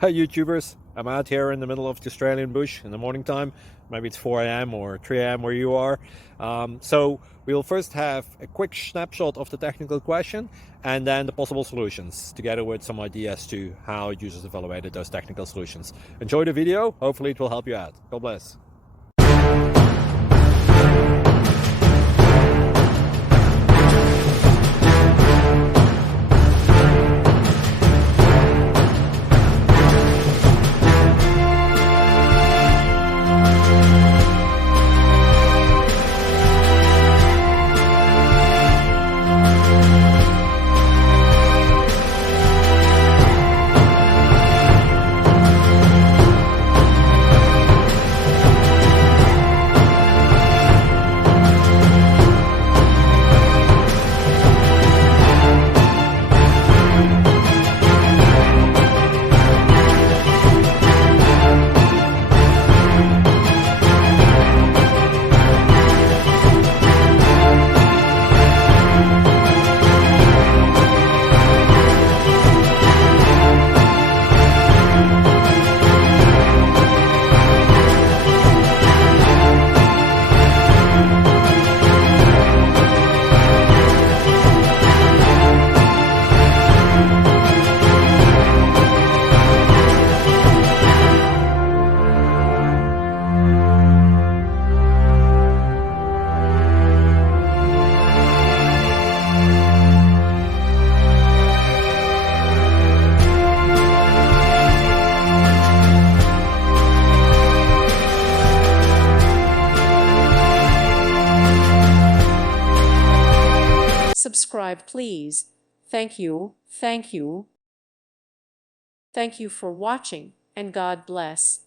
Hey YouTubers, I'm out here in the middle of the Australian bush in the morning time. Maybe it's 4 a.m. or 3 a.m. where you are. So we'll first have a quick snapshot of the technical question and then the possible solutions, together with some ideas to how users evaluated those technical solutions. Enjoy the video, hopefully it will help you out. God bless. Subscribe, please. Thank you, thank you. Thank you for watching, and God bless.